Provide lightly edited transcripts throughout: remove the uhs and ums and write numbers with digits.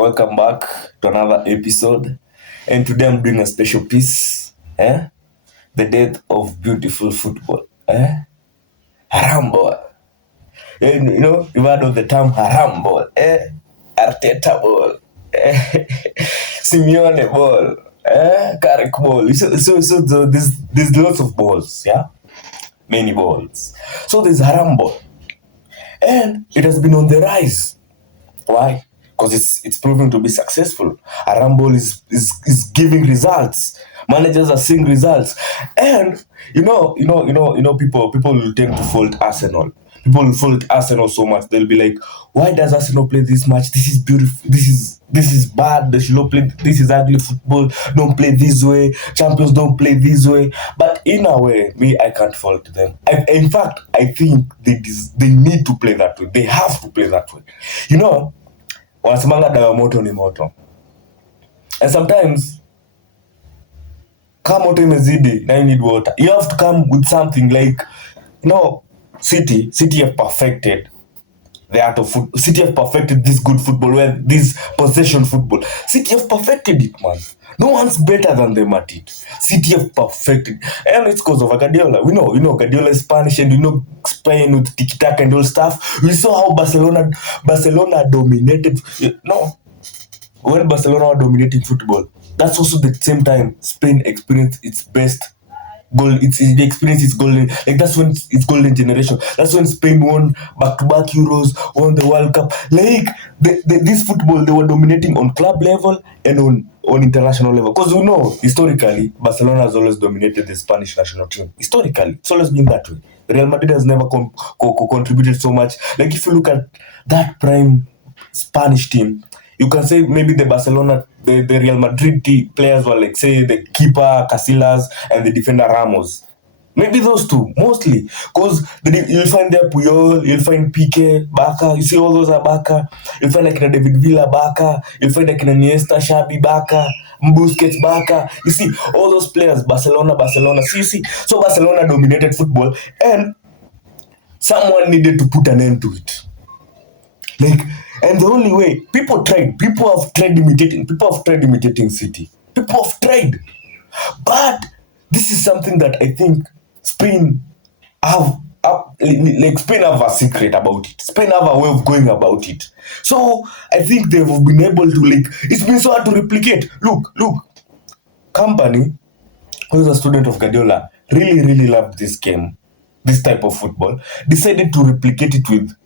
Welcome back to another episode. And today I'm doing a special piece. The death of beautiful football. Haram ball. You've heard of the term haram ball. Arteta ball. Simeone ball. Carrick ball. There's lots of balls, yeah? Many balls. So there's haram ball. And it has been on the rise. Why? Because it's proven to be successful. Arambol is giving results. Managers are seeing results, and people will tend to fault Arsenal. People will fault Arsenal so much. They'll be like, "Why does Arsenal play this much? This is beautiful. This is bad. They should not play. This is ugly football. Don't play this way. Champions don't play this way." But in a way, I can't fault them. In fact, I think they need to play that way. They have to play that way. Wanasemanga dawa moto ni moto. And sometimes, kama moto imezidi, now you need water. You have to come with something like, City have perfected the art of football. City have perfected this good football, this possession football. City have perfected it, man. No one's better than them at it. City have perfected, and it's because of Guardiola. We know Guardiola is Spanish, and Spain with tiki-taka and all stuff. We saw how Barcelona dominated. When Barcelona were dominating football, that's also the same time Spain experienced its best goal. The experience is golden. Like that's when it's golden generation. That's when Spain won back-to-back Euros, won the World Cup. Like this football, they were dominating on club level and on international level. Because historically, Barcelona has always dominated the Spanish national team. Historically, it's always been that way. Real Madrid has never contributed so much. Like if you look at that prime Spanish team, you can say maybe the Real Madrid players were like, say, the keeper Casillas and the defender Ramos. Maybe those two, mostly. Because you'll find there Puyol, you'll find Pique, Barca. You see all those are Barca. You'll find like David Villa, Barca. You'll find like Iniesta, Xavi, Barca. Busquets, Barca. You see all those players, Barcelona. So Barcelona dominated football, and someone needed to put an end to it. And the only way people have tried imitating City. People have tried. But this is something that I think Spain have a secret about it. Spain have a way of going about it. So I think they've been able to it's been so hard to replicate. Look, Company, who is a student of Guardiola, really, really loved this game, this type of football, decided to replicate it with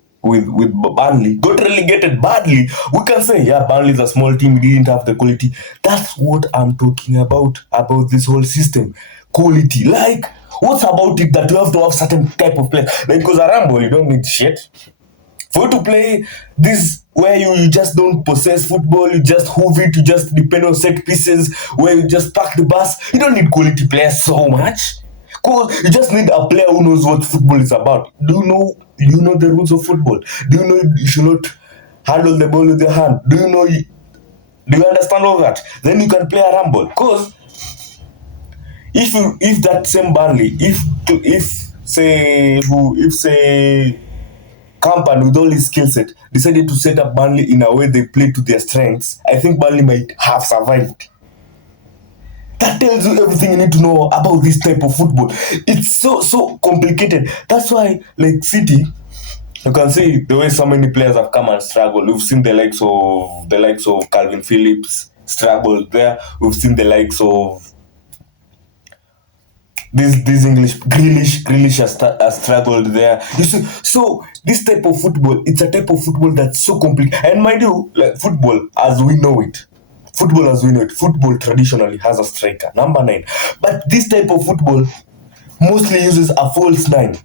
Burnley, got relegated badly. We can say, Burnley is a small team, didn't have the quality. That's what I'm talking about this whole system. Quality. What's about it that you have to have certain type of play? Because a Rambo, you don't need shit. For you to play this where you just don't possess football, you just hoof it, you just depend on set pieces, where you just park the bus, you don't need quality players so much. Because you just need a player who knows what football is about. Do you know the rules of football? Do you know you should not handle the ball with your hand? Do you understand all that? Then you can play a rumble. Because if that same Burnley, if say Company with all his skill set decided to set up Burnley in a way they play to their strengths, I think Burnley might have survived. That tells you everything you need to know about this type of football. It's so complicated. That's why, City, you can see the way so many players have come and struggled. We've seen the likes of Calvin Phillips struggled there. We've seen the likes of this English Grealish has struggled there. You see, so this type of football, it's a type of football that's so complicated. And mind you, football as we know it. Football traditionally has a striker, number 9. But this type of football mostly uses a false 9.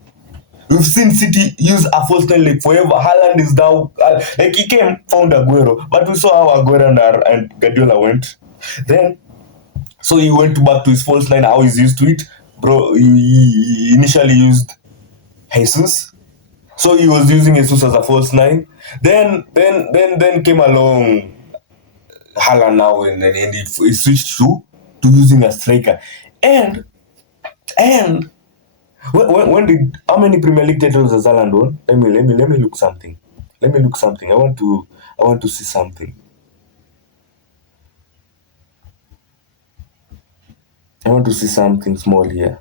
We've seen City use a false 9 forever. Haaland is now, he found Aguero, but we saw how Aguero and Guardiola went. Then, so he went back to his false 9, how he's used to it. Bro, he initially used Jesus. So he was using Jesus as a false 9. Then came along Haaland now, and he switched to using a striker. And when did how many Premier League titles has Haaland won? Let me look something. I want to see something. I want to see something small here.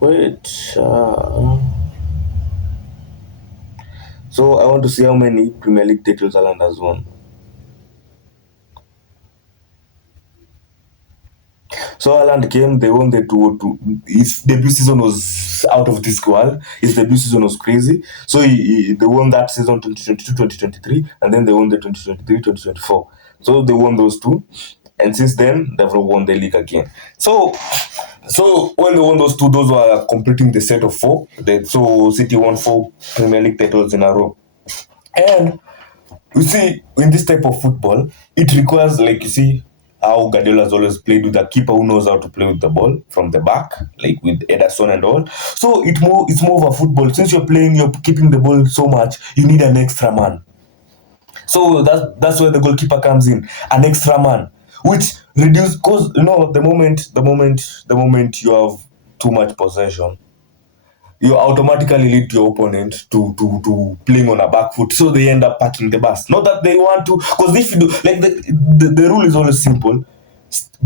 Wait. So I want to see how many Premier League titles Haaland has won. So Haaland came, they won the two. His debut season was out of this world. His debut season was crazy. So they won that season 2022-2023, and then they won the 2023-2024. So they won those two, and since then they've not won the league again. So when they won those two, those were completing the set of four. So City won four Premier League titles in a row. And you see, in this type of football, it requires, like, you see, how Guardiola has always played with a keeper who knows how to play with the ball from the back, like with Ederson and all. So it's more of a football. Since you're keeping the ball so much, you need an extra man. So that's where the goalkeeper comes in, an extra man, which reduce, because the moment you have too much possession, you automatically lead your opponent to playing on a back foot, so they end up packing the bus. Not that they want to, because if you do, like, the rule is always simple: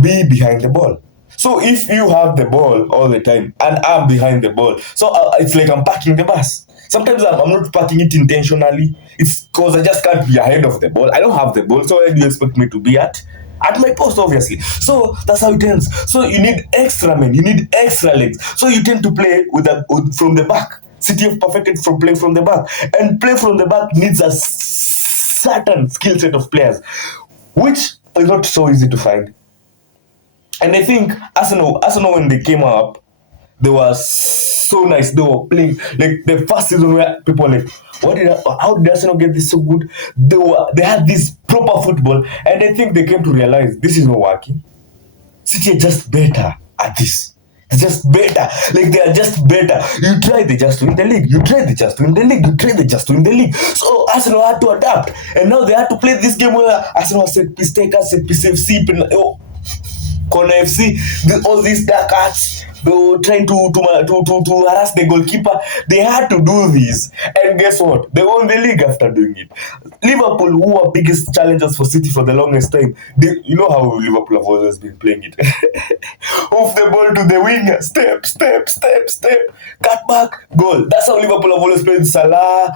be behind the ball. So if you have the ball all the time and I'm behind the ball, so it's like I'm packing the bus. Sometimes I'm not packing it intentionally. It's because I just can't be ahead of the ball. I don't have the ball, so where do you expect me to be at my post, obviously. So that's how it ends. So you need extra men, you need extra legs. So you tend to play from the back. City have perfected from play from the back, and play from the back needs a certain skill set of players, which is not so easy to find. And I think Arsenal when they came up, they were so nice. They were playing like the first season where people were like, how did Arsenal get this so good? They had this proper football, and I think they came to realize this is not working. City are just better at this. It's just better. Like, they are just better. You try, they just win the league. You try, they just win the league. You try, they just win the league. So Arsenal had to adapt, and now they had to play this game where Arsenal set piece takers, set piece FC, Corner FC, all these dark arts, they were trying to harass the goalkeeper. They had to do this, and guess what? They won the league after doing it. Liverpool, who were biggest challengers for City for the longest time, you know how Liverpool have always been playing it. Off the ball to the winger, step, cut back, goal. That's how Liverpool have always played. Salah,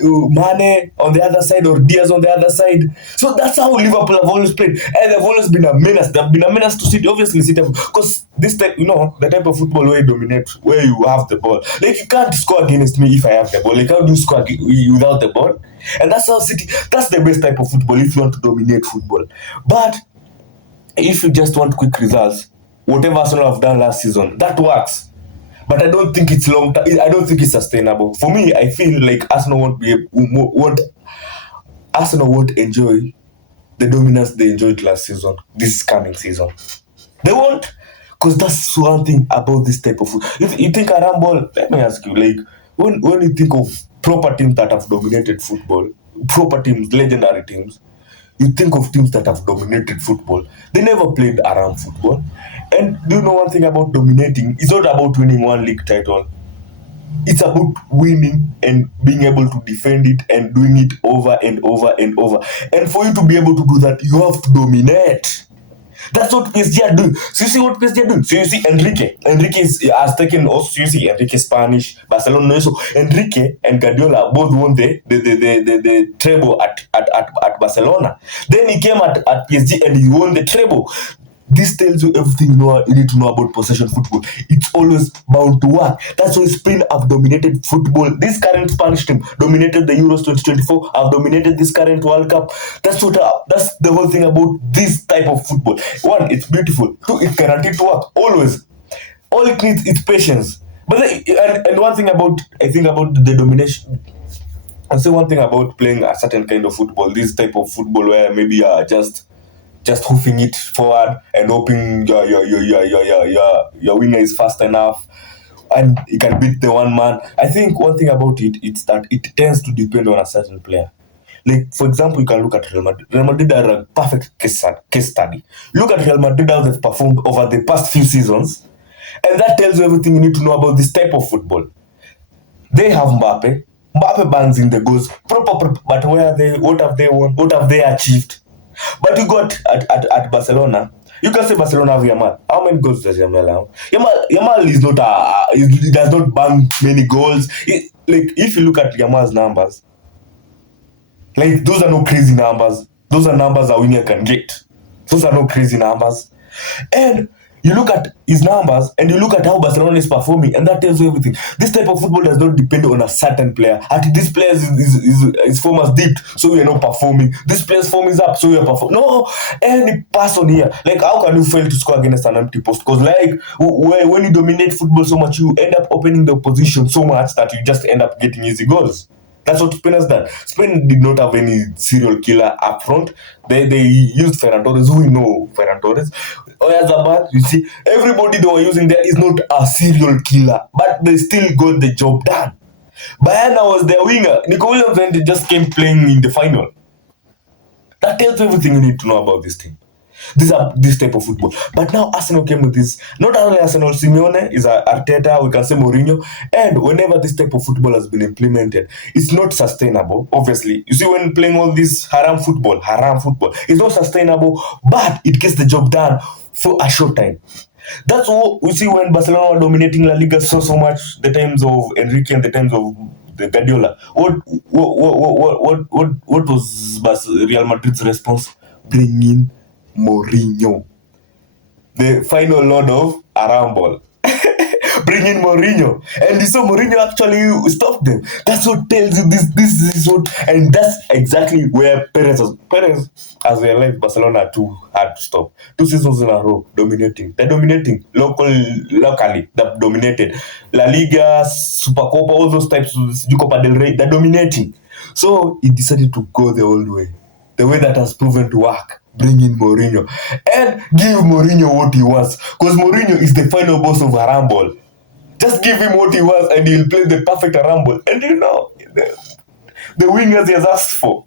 Mane on the other side, or Diaz on the other side. So that's how Liverpool have always played, and they've always been a menace. They've been a menace to City. Obviously, City, because this type, the type of football where you dominate, where you have the ball. Like, you can't score against me if I have the ball. Like, how do you score without the ball? And that's how City. That's the best type of football if you want to dominate football. But if you just want quick results, whatever Arsenal have done last season, that works. But I don't think it's long term. I don't think it's sustainable. For me, I feel like Arsenal won't enjoy the dominance they enjoyed last season, this coming season. They won't, because that's one thing about this type of football. If you think around ball, let me ask you, like, when you think of proper teams that have dominated football, proper teams, legendary teams, you think of teams that have dominated football. They never played around football. And do you know one thing about dominating? It's not about winning one league title. It's about winning and being able to defend it and doing it over and over and over. And for you to be able to do that, you have to dominate. That's what PSG are doing. So you see what PSG are doing. So you see Enrique. Enrique has taken also. So you see Enrique Spanish, Barcelona. So Enrique and Guardiola both won the treble at Barcelona. Then he came at PSG and he won the treble. This tells you everything you need to know about possession football. It's always bound to work. That's why Spain have dominated football. This current Spanish team dominated the Euros 2024. Have dominated this current World Cup. That's the whole thing about this type of football. One, it's beautiful. Two, it's guaranteed to work always. All it needs is patience. But and one thing about the domination. I'll say one thing about playing a certain kind of football. This type of football where maybe you are just hoofing it forward and hoping your winger is fast enough and he can beat the one man. I think one thing about it's that it tends to depend on a certain player. Like, for example, you can look at Real Madrid. Real Madrid are a perfect case study. Look at Real Madrid, how they've performed over the past few seasons, and that tells you everything you need to know about this type of football. They have Mbappe. Mbappe bangs in the goals. Proper, but where are they? What have they won? What have they achieved? But you got at Barcelona. You can say Barcelona have Yamal. How many goals does Yamal have? Yamal is not he does not bang many goals. Like, if you look at Yamal's numbers, like, those are no crazy numbers. Those are numbers a winger can get. Those are no crazy numbers. And you look at his numbers and you look at how Barcelona is performing, and that tells you everything. This type of football does not depend on a certain player. At this player's his form has dipped, so we are not performing. This player's form is up, so we are performing. No, any person here. Like, how can you fail to score against an empty post? Because, like, when you dominate football so much, you end up opening the opposition so much that you just end up getting easy goals. That's what Spain has done. Spain did not have any serial killer up front. They used Ferran Torres, who we know Ferran Torres. Oyarzabal, you see, everybody they were using there is not a serial killer, but they still got the job done. Bayana was their winger. Nico Williams then just came playing in the final. That tells you everything you need to know about this team. This type of football. But now Arsenal came with this. Not only Arsenal, Simeone is Arteta, we can say Mourinho. And whenever this type of football has been implemented, it's not sustainable, obviously. You see, when playing all this haram football, it's not sustainable, but it gets the job done for a short time. That's what we see when Barcelona were dominating La Liga so much, the times of Enrique and the times of the Guardiola. What was Real Madrid's response? Bring in Mourinho, the final lord of Arambol. Bring in Mourinho, and you saw Mourinho actually stopped them. That's what tells you this is what, and that's exactly where Perez has realized Barcelona too hard to stop. 2 seasons in a row dominating. They're dominating locally. They've dominated La Liga, Supercopa, all those types of Copa del Rey. They're dominating. So he decided to go the old way, the way that has proven to work. Bring in Mourinho and give Mourinho what he wants, because Mourinho is the final boss of Arambol. Just give him what he wants and he'll play the perfect Arambol. And you know, the wingers he has asked for.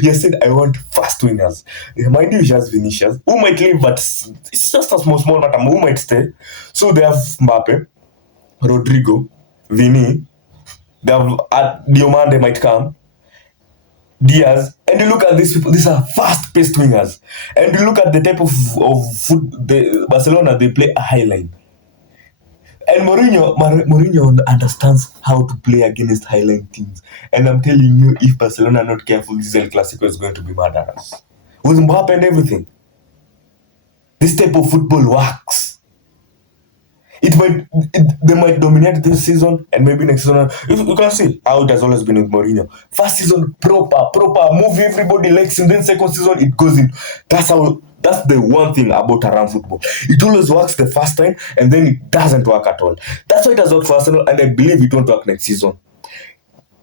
He said, I want fast wingers. Mind you, he has Vinicius, who might leave, but it's just a small matter, who might stay. So they have Mbappe, Rodrigo, Vini, they have Diomande might come, Diaz, and you look at these people, these are fast-paced wingers. And you look at the type of Barcelona, they play a high line. And Mourinho understands how to play against high line teams. And I'm telling you, if Barcelona are not careful, this El Clasico is going to be murderous. With Mbappe and everything. This type of football works. They might dominate this season, and maybe next season. You can see how it has always been with Mourinho. First season, proper, move everybody likes him. Then second season, it goes in. That's the one thing about around football. It always works the first time, and then it doesn't work at all. That's why it has worked for Arsenal, and I believe it won't work next season.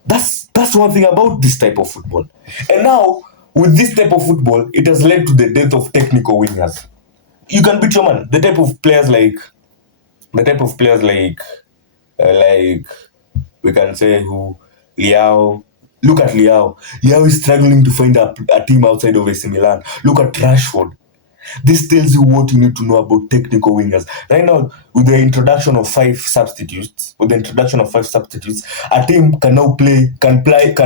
That's one thing about this type of football. And now, with this type of football, it has led to the death of technical wingers. You can beat your man. The type of players like we can say who Liao. Look at Liao. Liao is struggling to find a team outside of AC Milan. Look at Rashford. This tells you what you need to know about technical wingers. Right now, with the introduction of 5 substitutes, a team can now play like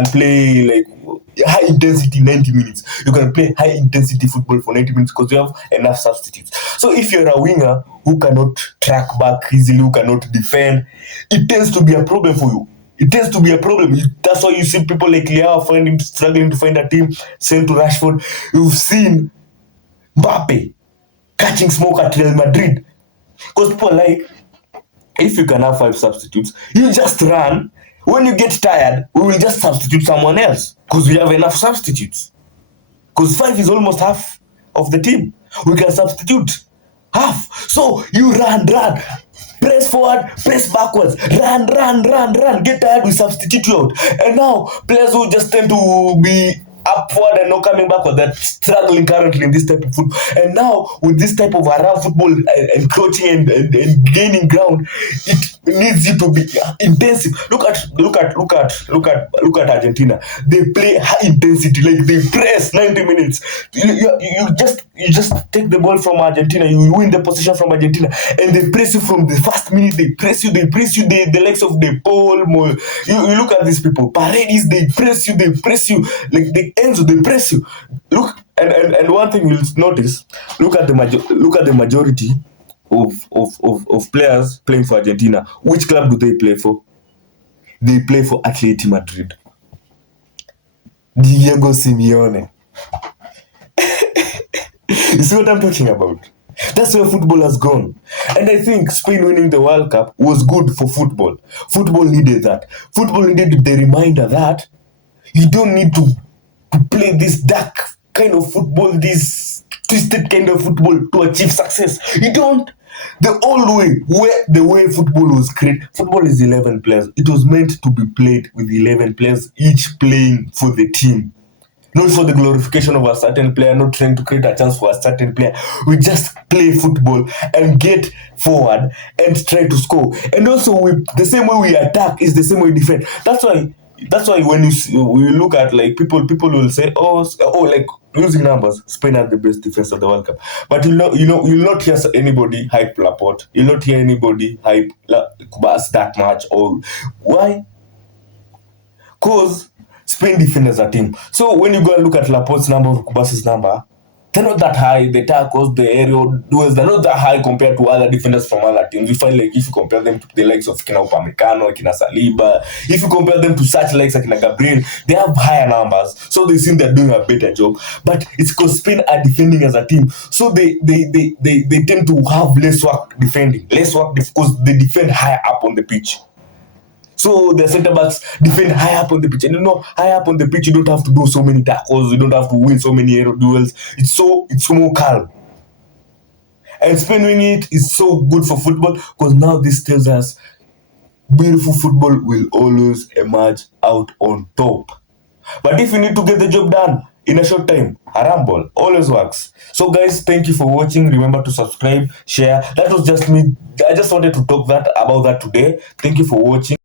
high intensity 90 minutes. You can play high intensity football for 90 minutes because you have enough substitutes. So if you're a winger who cannot track back easily, who cannot defend, it tends to be a problem for you. It tends to be a problem. That's why you see people like Liao struggling to find a team. Same to Rashford. You've seen Mbappe catching smoke at Real Madrid. Because people like, if you can have 5 substitutes, you just run. When you get tired, we will just substitute someone else. Because we have enough substitutes. Because 5 is almost half of the team. We can substitute half. So you run. Press forward, press backwards, run. Get tired, we substitute you out. And now, players who just tend to be up forward and not coming back, or they're struggling currently in this type of football. And now with this type of around football encroaching and gaining ground, it needs you to be intensive. Look at Argentina. They play high intensity, like they press 90 minutes. You just take the ball from Argentina, you win the possession from Argentina, and they press you from the first minute. They press you, the likes of the Paul. You look at these people, Paredes, they press you, like the Enzo, they press you. Look, and one thing you'll notice, look at the majority of players playing for Argentina. Which club do they play for? They play for Atletico Madrid. Diego Simeone. You see what I'm talking about? That's where football has gone. And I think Spain winning the World Cup was good for football. Football needed that. Football needed the reminder that you don't need to play this dark kind of football, this twisted kind of football to achieve success. You don't. The old way, the way football was created, football is 11 players. It was meant to be played with 11 players, each playing for the team. Not for the glorification of a certain player, not trying to create a chance for a certain player. We just play football and get forward and try to score. And also, the same way we attack is the same way we defend. That's why when we look at like people will say, oh, like using numbers, Spain had the best defense of the World Cup. But you'll not hear anybody hype Laporte. You'll not hear anybody hype Kubas that much. Or why? Because Spain defend as a team. So when you go and look at Laporte's number or Kubas's number, they're not that high. The tackles, the aerial duels, they're not that high compared to other defenders from other teams. We find like if you compare them to the likes of Kina Upamecano, Kina Saliba, if you compare them to such likes like Kina Gabriel, they have higher numbers. So they seem they're doing a better job. But it's because Spain are defending as a team. So they tend to have less work defending. Less work because they defend higher up on the pitch. So the centre backs defend high up on the pitch. And high up on the pitch, you don't have to do so many tackles. You don't have to win so many aerial duels. It's more calm. And Spain winning it is so good for football because now this tells us beautiful football will always emerge out on top. But if you need to get the job done in a short time, Harambol always works. So guys, thank you for watching. Remember to subscribe, share. That was just me. I just wanted to talk about that today. Thank you for watching.